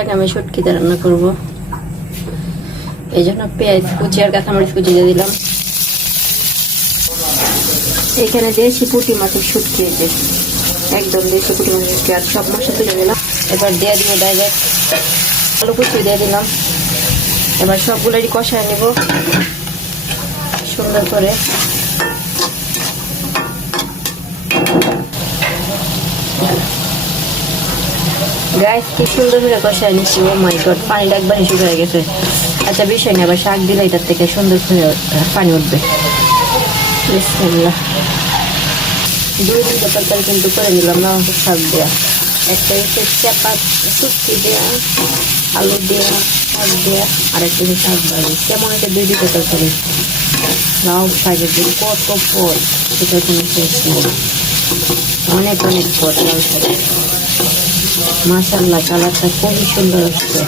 আগে আমি শুটকিতে রান্না করবো, এই জন্য পেঁয়াজ কুচি আর কাঁচামরিচ কুচি দিয়ে দিলাম। এখানে দেশি পুঁটি মাছের শুটকি, একদম দেশি পুঁটি মাছের শুটকি, আর সব মশলা তুলে দিলাম। এবার দিয়ে দিব ডাইরেক্ট আলু কুচি দিয়ে দিলাম। এবার সবগুলোরই কষায় নেব সুন্দর করে। গাইস কি সুন্দর করে কষায় নিচ্ছি। ও মাই গড, পানিটা একবার শুকিয়ে গেছে। আচ্ছা বিষয় নেই, আবার শাক দিলে এটার থেকে সুন্দর করে পানি উঠবে। বিসমিল্লাহ। দুই তিনটা তরকারি কিন্তু করে নিলাম না শাক দেওয়া। একটা হচ্ছে চাপা শুটকি দেওয়া, আলু দেওয়া, শাক দেওয়া, আর একটা হচ্ছে শাক বাড়ি। কেমন একটা দুই দুটো তরকারি। লাউ শাকের দিন কত পদ, সেটা কোনো শেষ নেই। অনেক অনেক পদ লাউ শাক। মাশাআল্লাহ, কালারটা খুবই সুন্দর হচ্ছে।